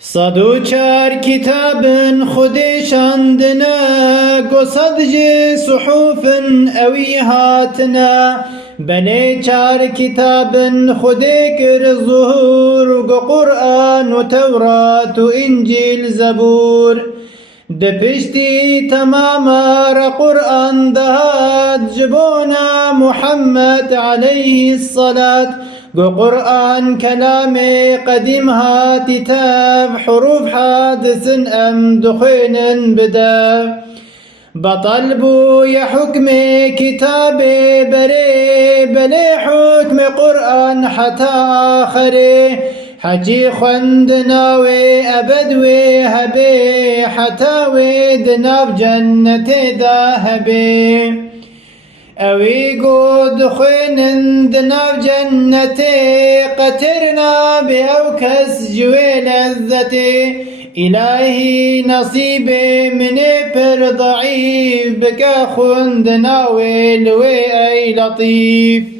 صد و چار كتاب خدي شاندنا قصد جي صحوف اوي هاتنا بني چار كتاب خدي كر ظهور قرآن و تورات و انجيل زبور دپشتی تماما را قرآن دهات جبونا محمد عليه الصلاة قو قرآن كلام قديم هاتي تاب حروف حادث أم دخين بدا بطلبو يا حكم كتاب بري بلي حكم قرآن حتى آخره حجي خندناوي أبدوي هبي حتى ودنا بجنة ذهبي أوي قود خين دنا بجنتي قترنا بأوكس جوي لذتي إلهي نصيبي من بر ضعيف بك خندنا ويلوي أي لطيف